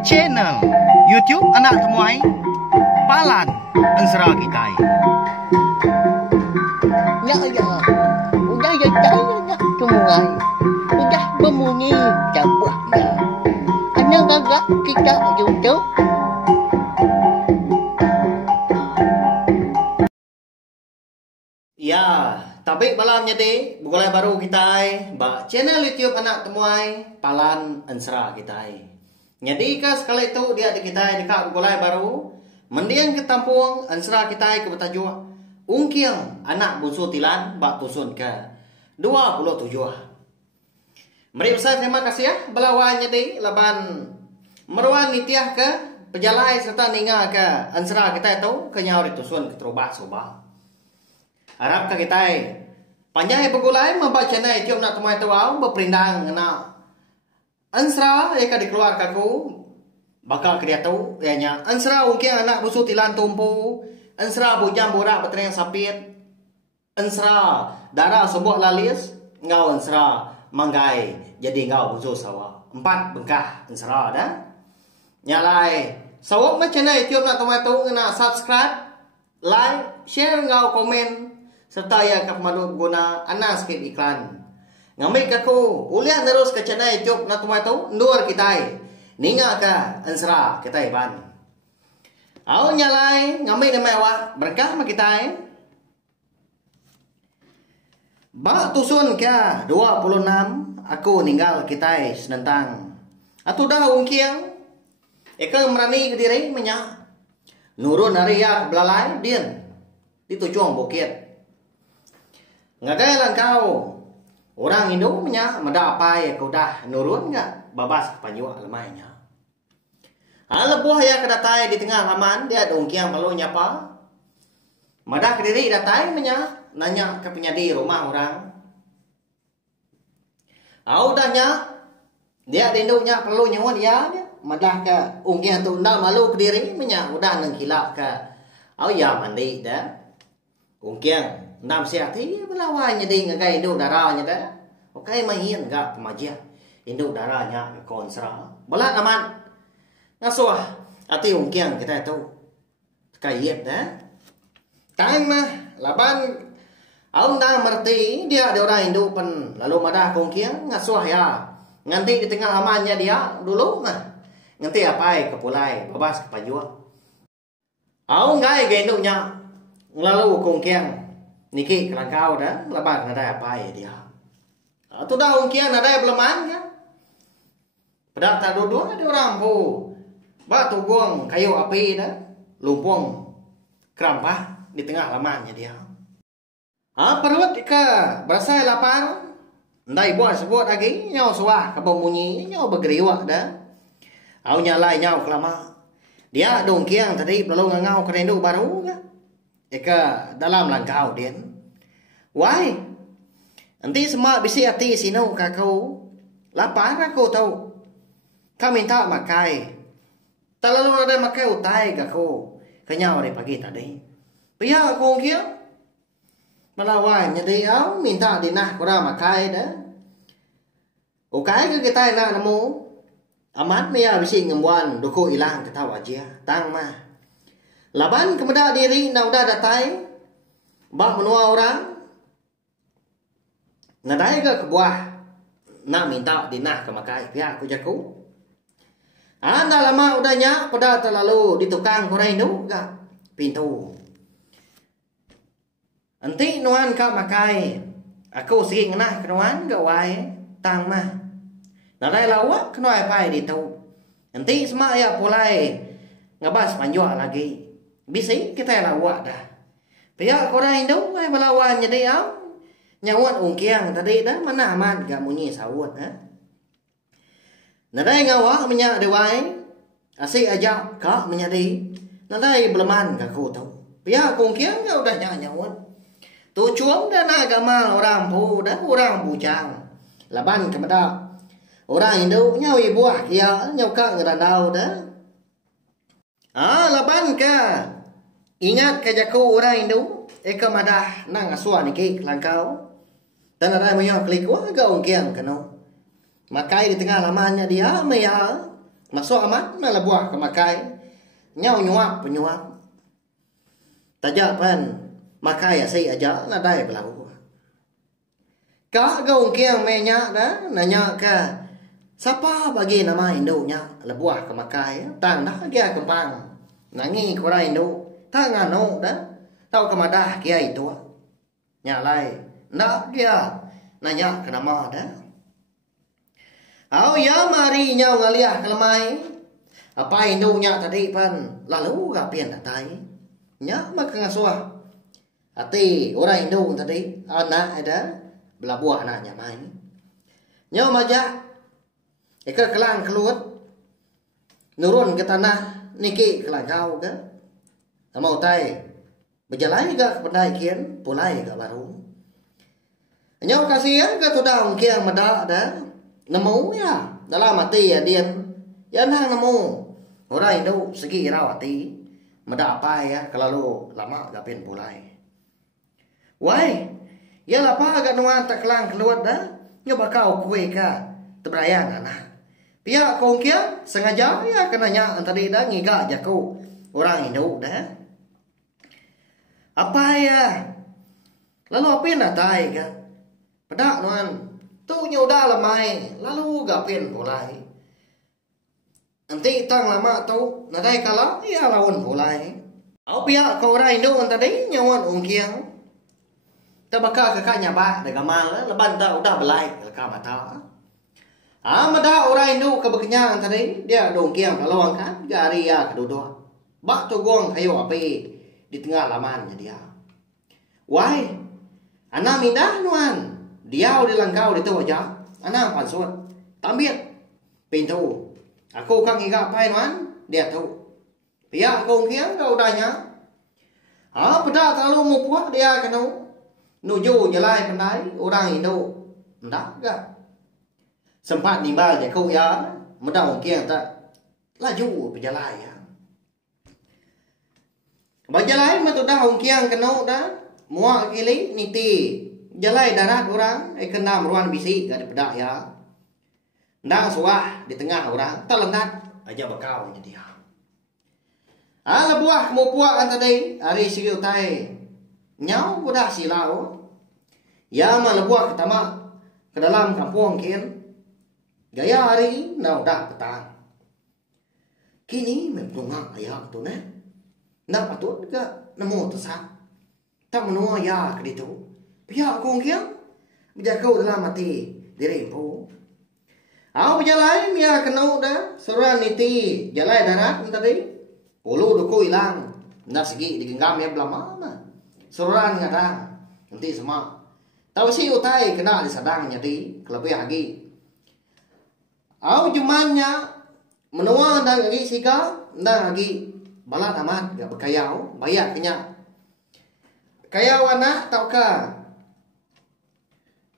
Channel YouTube Anak Temuai Palan Ensera Kitai. Ya, udah ya tak temuai, udah berbunyi cabutnya. Anak gagak kita YouTube. Ya, tapi malamnya deh, bukulai baru kita ba channel YouTube Anak Temuai Palan Ensera Kitai. Jadi ka sekali itu dia di kita di kak bukulai baru mendiang ke tampung Ensera Kitai ke betajua ungkiang anak bungsu tilan bak tusun ke 27. Mari besar terima kasih ya belawannya deh laban meruan nitiah ke pejalai serta ninga ke Ensera Kitai itu ke nyawa ditusun ke terubah sobah. Harap ke kita panjang begulai membaca na itiom nak temai tawau berperindang na Ensera ya ka dikeluarkan ku bakal dia tahu ya nya Ensera ungking anak busu tilan tumpu Ensera bujang borak betereng sapit Ensera darah sebuah lalis ngau Ensera manggai jadi ngau busu sawa 4 bengkah Ensera dah nyalai sawak macam na itiom nak temai tahu na subscribe like share ngau komen serta ya kap madu guna anak skip iklan ngambil kaku ulian terus ke channel YouTube na tumai tu ndur kita ninga ka Ensera kita ban au nyalai ngambil nama wa berkah ma kita ba tusun ka 26 aku ninggal kita senentang atu dah ungkiang eka merani ke diri menya nurun hariak belalai dien di tujuan bukit ngagai langkau orang Indo punya mada apa ya kau dah nurun enggak babas kepanjua lemainya. Hal buah ya kedatai di tengah laman dia ada ungkiang malu nyapa. Madah kediri datai menya nanya ke penyadi rumah orang. Au dahnya dia dindunya perlu nyawa dia madah ke ungkiang tu ndak malu kediri menya udah nang kilap ke. Au ya mandi dah. Ungkiang nam siat thì belawanya ding ngagai induk darahnya dah. Okai mahin enggak pemajia. Induk darahnya ke Ensera. Belat aman. Ngasuh ati ungkiang kita itu kayet dah. Tang mah laban aum dah merti dia ada orang induk pen lalu madah ungkiang ngasuh ya. Nganti di tengah amannya dia dulu mah. Nganti apai kepulai babas kepajua. Aum ngai ge induknya lalu ungkiang niki kelangkau dah lebar nada apa ya dia tu dah ungkian nada beleman kan pedak tak dua ada orang pu batu gong kayu api dah lumpung kerampah di tengah lamannya dia perut ke berasa lapar ndai buat sebut lagi nyau suah ke bunyi nyau bergeriwak dah au nyalai nyau kelama dia dongkiang tadi belum ngau kerendu baru kan eka dalam langkau din why nanti semua bisi hati sino kakau lapar aku tahu kami minta makai terlalu ada makai utai kakau kenyau dari pagi tadi pihak aku kia melawan jadi au minta dinah kurang makai dah ukai ke kita nak nemu amat mia bisi ngembuan duku hilang kita wajah tang mah laban kemudian diri ndak udah datai bak menua orang nadai ke kebuah nak minta dinah ke makai pihak aku jaku anda lama udahnya pada terlalu di tukang korai nu gak pintu nanti nuan ke makai aku sing nah kenuan gak wai tang mah nadai lawak kenuai pai di tu nanti semua ya pulai ngabas panjua lagi bisi kita lawak dah. Pihak orang Indo ai melawan jadi au nyawat ungkiang tadi dah mana aman gak munyi sawut ha. Nadai ngawak menya dewai asik aja kak menyadi. Nadai beleman gak ku tahu. Pihak ungkiang gak udah nyawat. Tu cuam dah nak agama orang pu dah orang bujang. Laban kepada orang Indo nyawi buah kia nyau kak ngerandau dah. Laban ke ingat ke jaku orang Indo eka madah nang asua niki langkau dan ada moyo klik wa ga ungkiang kano Makai di tengah lamannya dia maya. Masuk amat malah buah ke makai. Nhau nyuap penyuap. Tajak pan makai asai aja lah dai belau. Ka gaung kiang menya dah nanya ka siapa bagi nama Indonya lebuah ke makai tang dah dia kempang. Nangi kora Indo tangan no dah. Tau kemadah kia itu. Nyalai nak dia nanya ke nama dah. Au ya mari nhau ngaliah kelemai. Apa Indonya tadi pan lalu gapian datai. Nya mak ngasuah. Ati orang Indo tadi anak ada belabuah anaknya main. Nhau majak. Eka kelang keluar. Nurun ke tanah niki kelang kau ke. Mau tai. Berjalan ke pendai kian pulai ke baru. Nhau kasihan ke tudang kian medak dah. Nemu ya dalam mati ya dia. Ya nang nemu. Orang Indo segi rawati. Medak apa ya kalau lama gapin pulai. Wai. Ya lapa agak nuan tak kelang keluar dah. Nyoba kau kue ka tebrayang anak. Pihak kong kia sengaja ya kenanya tadi dah ngiga jaku orang Indo dah. Apa ya? Lalu apa yang datai ka? Pedak nuan. Tu nyoda lemai. Lalu gapin pulai. Nanti tang lama tu nadai kala ya lawan pulai. Au pihak kau orang Indo tadi nyawan ungkiang. Tabaka kakaknya ba de gamal leban ta udah belai ka mata. Mada orang Indo ke bekenya tadi dia dongkiang kalau kan gari ya kedua. Bak tu gong kayo api di tengah lamannya dia. Wai. Ana mindah nuan. Dia di langkau di tu aja. Ana pansut. Tambit. Pintu. Aku kang iga pai nuan. Dia tu. Pihak gongkiang kau danya. Pada terlalu mupuak dia kena. Nuju jelai pandai orang Indo. Ndak gak. Sempat nimbal je kau ya. Mudah mungkin tak. Laju berjalai ya. Berjalai matu dah ungkiang kena dah. Muak gili niti. Jalai darat orang. Kena meruan bisi gak pedak ya. Ndak suah di tengah orang. Terlengat. Aja bakau jadi ya. Lebuah mupuak kan tadi. Hari sigi utai. Nyau udah silau. Ya malebuah ketama ke dalam kampung kian. Gaya hari na udah petang. Kini mempunga ayah tu ne. Nak patut ke nemu tersat. Tak menua ya ke ditu. Pihak kong kian. Berjakau dalam mati diri impu. Au berjalan ya kena dah. Suran niti jalai darat tadi. Ulu duku hilang. Nak segi digenggam ya belama. Suran ngadang. Nanti semua. Tahu si utai kena disadang jadi. Kelebih lagi. Au jumannya. Menua dan lagi sika. Dan lagi. Balat amat. Gak berkayau. Bayar kenyak. Kayau anak tau ka.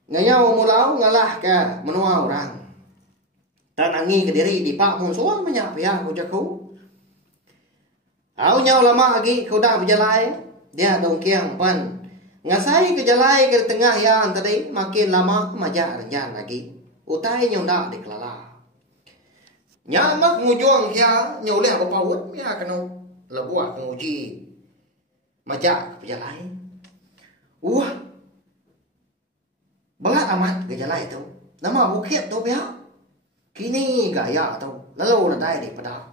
Ngayau mulau ngalah ka. Menua orang. Dan angi ke diri di pak musuh. Banyak pihak aku jaku. Au nyau lama lagi. Kau dah berjalai. Dia dongkiang pan. Ngasai ke jalai ke tengah yang tadi. Makin lama majak renjan lagi. Utai nyondak di kelala. Nyamak ngujuang kia. Nyoleh apa pawut. Ya kena lebuah penguji. Majak ke jalai. Wah. Belat amat ke jalai tu. Nama bukit tu pihak. Kini gaya tu. Lalu nadai di pedak.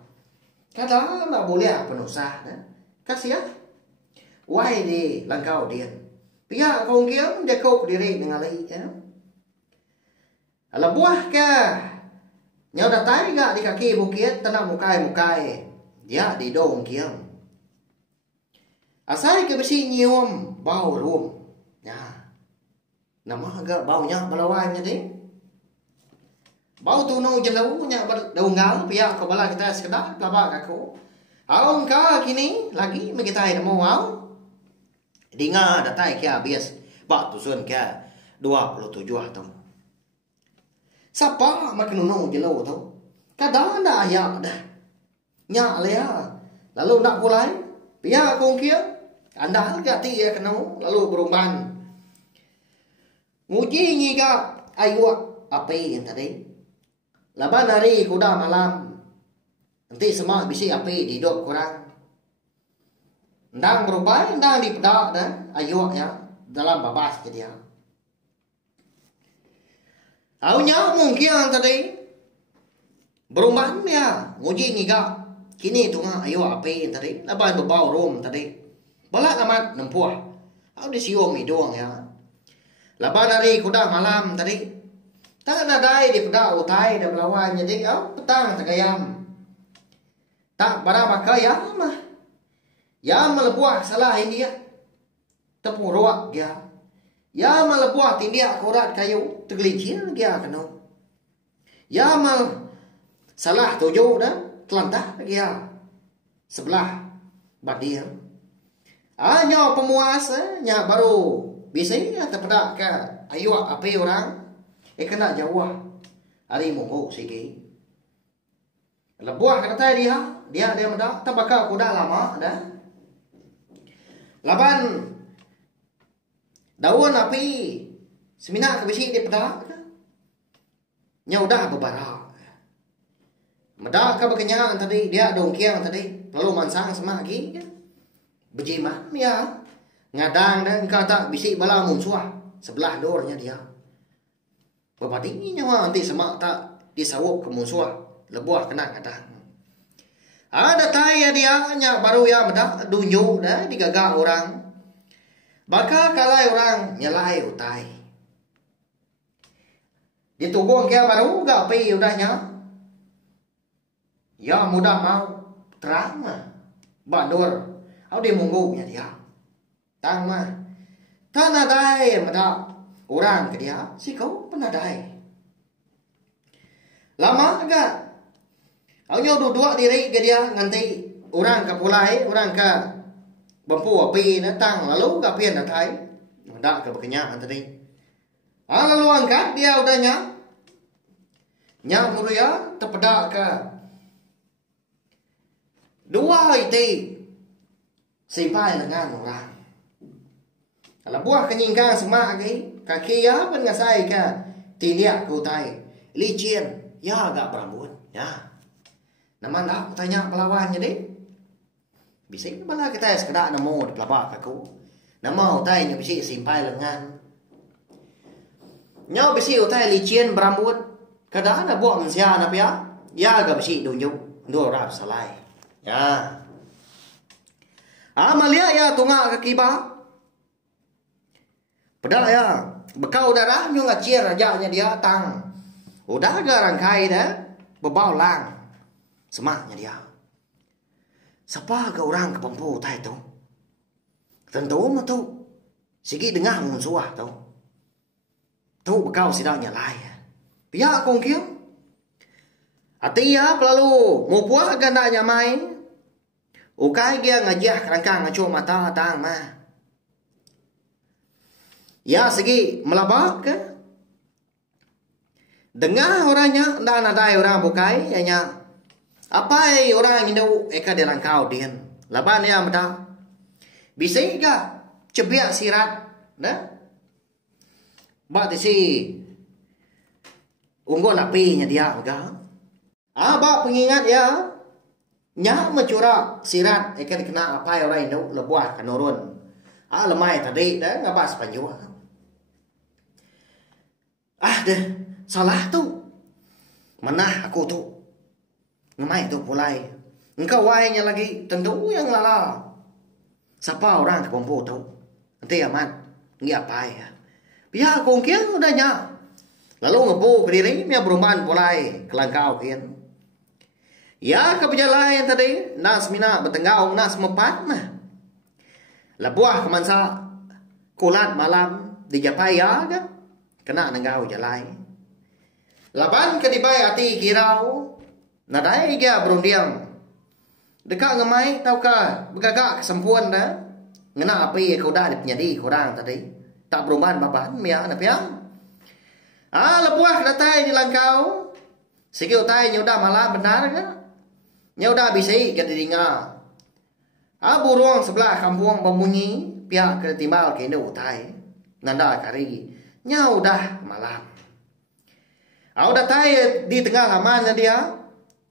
Kata lah boleh penusah. Kasih ya. Wai di langkau dia. Pihak kong kiam dia kau diri dengan lagi ya. Lebuah ke. Nyau datai gak di kaki bukit tanah mukai-mukai. Dia di dong kiam. Asai ke besi nyium bau rum. Ya. Nama agak baunya balawannya deh. Bau tu no jelau nya daun ngal pihak kepala kita sekedar kelabak aku. Awang ka kini lagi megitai nemu au. Dinga datai kia bias bak tusun kia 27 tu. Siapa makin nunung jelau tu? Kadang anda ayak dah. Nyak lea. Lalu nak pulai. Pihak kong kia. Anda gati ya kena. Lalu berumban. Nguji ngigap ayuak api yang tadi. Laban hari kuda malam. Nanti semua bisi api di hidup korang. Ndang berubah, ndang dipedak dan ayuk ya dalam babas ke dia. Awalnya mungkin tadi berubah ya nguji ngiga kini tunga ayuk api tadi laban berbau rom tadi balak amat nempuah. Aw di siom hidung ya. Laban hari kuda malam tadi tak ada dai di pedak utai dan melawan jadi aw petang tegayam. Tak pada maka ya mah. Ya melebuah salah India. Tepung ruak dia. Ya melebuah tindia korat kayu tergelincir dia kena. Ya mal salah tujuh dah kelantah dia. Sebelah badir. Hanya pemuas nya baru bisa terpedak ke ayu api orang. Kena jauh. Hari munggu sigi. Lebuah kata dia mendak tabaka kuda lama dah. Laban daun api semina kebisi di pedak nya udah beberapa medak ka bekenya tadi dia dongkiang tadi lalu mansang semua lagi bejima ya ngadang dan kata bisi bala munsuah sebelah dornya dia bepatinya nanti semak tak disawuk ke munsuah lebuah kena kadang. Ada taya dia nya baru ya medak dunyu dah digagak orang. Baka kalai orang nyalai utai. Ditugong kia baru gak pi udahnya. Ya mudah mau terang mah. Badur. Au di munggungnya dia. Tang mah. Tanah dai medak orang ke dia. Si kau pernah dai. Lama agak. Awalnya dua diri ke dia nganti orang ke pulai, orang ke bampu api datang lalu ke api datang, hendak ke bekenya tadi. Lalu angkat dia udahnya, nya mulia terpedak ke dua itu simpai dengan orang. Kalau buah kenyingkang semak kaki ya pun ngasai ke tindiak kutai licin ya agak berambut ya. Nama nak tanya pelawannya deh. Bisa bala kita sekedar namo di pelabak aku. Nama utai nya bisi simpai lengan. Nya bisi utai licin berambut. Kada ana buat mensia na pia. Ya ga bisi dunjuk. Ndo rap salai. Ya. Amalia ya tunga ke kiba. Pedak ya. Bekau darah nyu ngacir rajanya dia tang. Udah ga rangkai dah. Bebau lang. Semaknya dia. Siapa ke orang ke pempu tai tu? Tentu mah tu. Sigi dengar munsuah tu. Tu bekau sidang nyalai. Pihak kong kieu. Hati ya pelalu mau puah gandanya main. Ukai dia ngajah kerangkang ngaco mata tang mah. Ya segi melabak ke? Dengar orangnya dan ada orang bukai hanya apa orang Indo eka delangkau dian. Laban ya meda. Bisa ga cebiak sirat, nah? Ba si unggul apinya dia enggak. Ba pengingat ya. Nya mencura sirat eka dikena apa orang Indo lebuah kanurun. Lemai tadi dah ngabas panjua. Deh salah tu. Mana aku tu? Ngemai tu pulai. Engkau wainya lagi tentu yang lala. Siapa orang ke pompo tu? Nanti aman. Ngi apa ya? Biar kong kian udahnya. Lalu ngebu ke diri mia berumahan pulai kelangkau kian. Ya ke berjalan tadi nas mina bertenggau nas mepat mah. Lebuah kemansa kulat malam di Japaya kan? Kena nenggau jalan. Laban ke dibai ati kirau. Nadai dia berundiam. Dekat ngemai tau ka begagak kesempuan dah. Ngena api kau dah penyedi kurang tadi. Tak berumahan baban mia na piang. Lebuah datai di langkau. Sigi utai nyudah malam benar kan? Nyudah bisi ke diringa. Burung sebelah kampung bemunyi pihak ke timbal ke Indo utai. Nanda kari. Nyudah malam. Au datai di tengah halaman dia.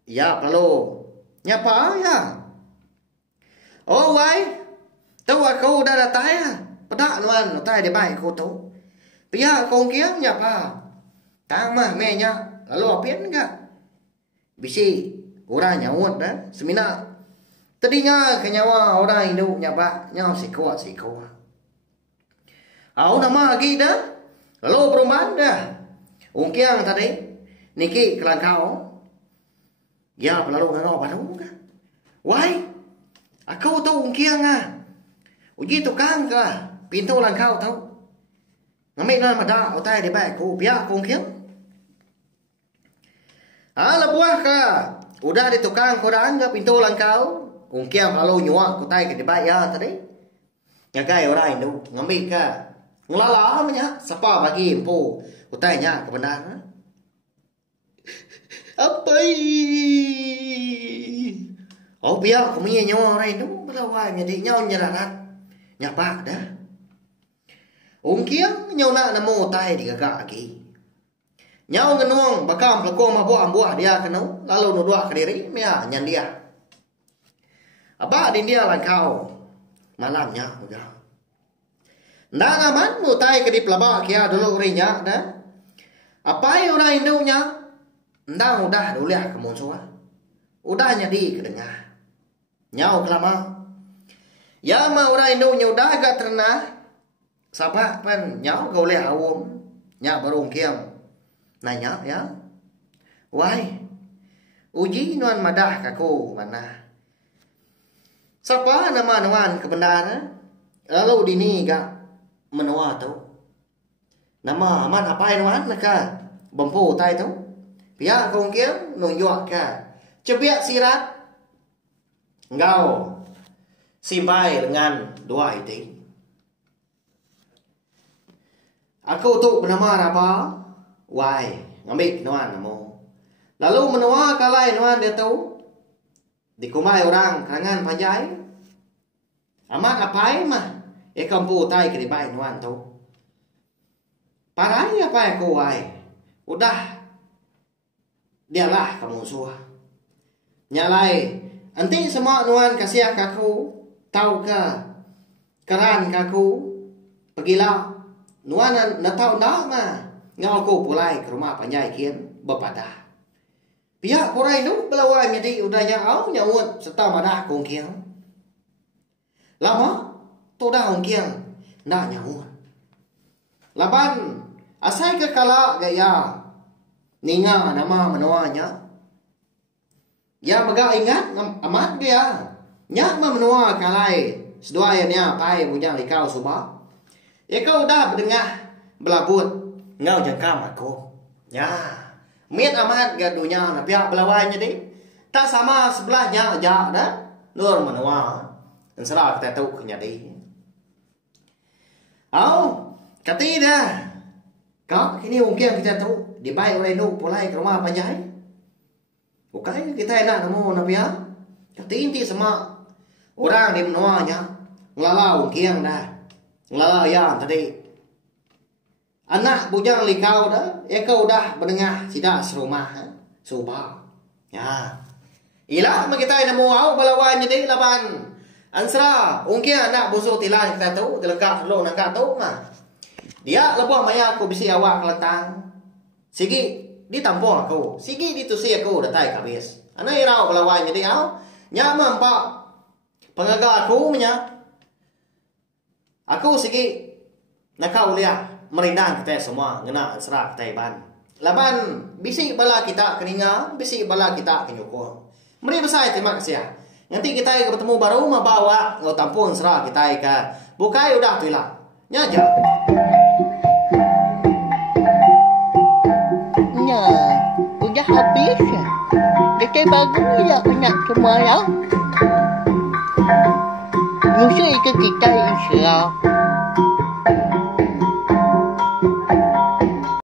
Ya perlu. Nyapa ya. Oh wai. Tahu aku udah datai ya. Pedak nuan datai di baik aku tahu. Pihak kong kia nyapa. Tang mah menya. Lalu apian enggak? Bisi orang nyawut dah. Semina. Tadinya kenyawa orang Hindu nyapa. Nyaw sikuat. Au nama lagi dah. Lalu perumahan dah. Ungkiang tadi niki kelangkau. Ya pelalu ngau baru kan. Wai. Aku tahu ungkiang ah. Uji tukang ka. Pintu langkau tahu. Ngambil nan mada otai di baik ku pia ungkiang. Lebuah ka. Udah di tukang korang ke pintu langkau. Ungkiang pelalu nyuak kutai ke di baik ya tadi. Ngagai orang Hindu ngambil ka. Ngelala namanya. Siapa bagi empu. Kutanya kebenaran. Apa ini? Oh biar kami nyawa orang itu berlawan jadi nyawa nyerarat. Nyapa dah. Ungkiang nyawa nak namo tai di gagak lagi. Nyawa ngenuang bakam pelakong mabuah dia kenu lalu nudua ke diri mia nyan dia. Apa din dia langkau malamnya udah. Ndak aman mutai ke di pelabak kia dulu rinya dah. Apa yang orang Hindunya? Ndak udah dululah ke musuh. Udah nyadi kedengar. Nyau kelama. Ya ma orang Hindunya udah agak terna. Siapa pan nyau kau leh awam. Nyak barung kiam. Nanya ya. Wai. Uji nuan madah kaku mana. Siapa nama nuan kebenaran? Lalu dini gak menua tu. Nama aman apa yang nuan naka. Bampu tai tu. Pihak kong kiam nunjuk ka. Cebiak sirat. Engkau simpai dengan dua itu. Aku tu bernama apa? Wai. Ngambil nuan namo. Lalu menua kalai nuan dia tahu. Dikumai orang karangan panjai. Amat apa mah. Kampu tai ke di baik nuan tu. Parai apa aku wai. Udah. Dialah kamu musuh. Nyalai. Nanti semua nuan kasih kaku. Tahu ke. Keran kaku. Pergilah. Nuan nak tahu nak mah. Ngau aku pulai ke rumah panjai kian. Berpadah. Pihak korai tu belawai jadi udahnya au nyawut. Serta madah kong kian. Lama. Tu dah kong kian. Nak nyawut. Laban. Asai ke kalak gaya. Ninga nama menuanya. Ya megak ingat amat dia. Nyak menua kalai. Seduayanya pai bujang likau subah. Kau dah berdengah belabut. Ngau jangkam aku. Ya. Miet amat gadunya na pihak belawai jadi. Tak sama sebelahnya aja dah. Nur menua. Dan serah kita tahu kenyadi. Au. Kati dah. Kau kini mungkin kita tahu. Di baik orang itu pulai ke rumah panjai. Bukan kita enak nemu napia. Ketinti semua orang di menuanya. Ngelala mungkin dah. Ngelala yang tadi. Anak bujang likau dah. Kau dah berdengah sidak serumah. Subah. Ya. Ilah kita nemu au balawan jadi laban. Ansra. Mungkin anak busuk tilan kita tahu. Dilengkap lo nak tahu mah. Dia lebuh maya aku bisi awak kelentang. Sigi ditampung aku. Sigi ditusi aku datai kabis. Ana irau belawan jadi au. Nyama empak. Pengaga aku punya. Aku sigi nakau lihat merindang kita semua ngena serak kita ban. Laban bisi bala kita keninga, bisi bala kita kenyukur. Meri besar terima kasih. Nanti kita bertemu baru membawa ngau tampung serak kita ke. Bukai udah tu lah. Nyaja. Udah habis. Kita baru ya nak semua ya. Musuh itu kita insya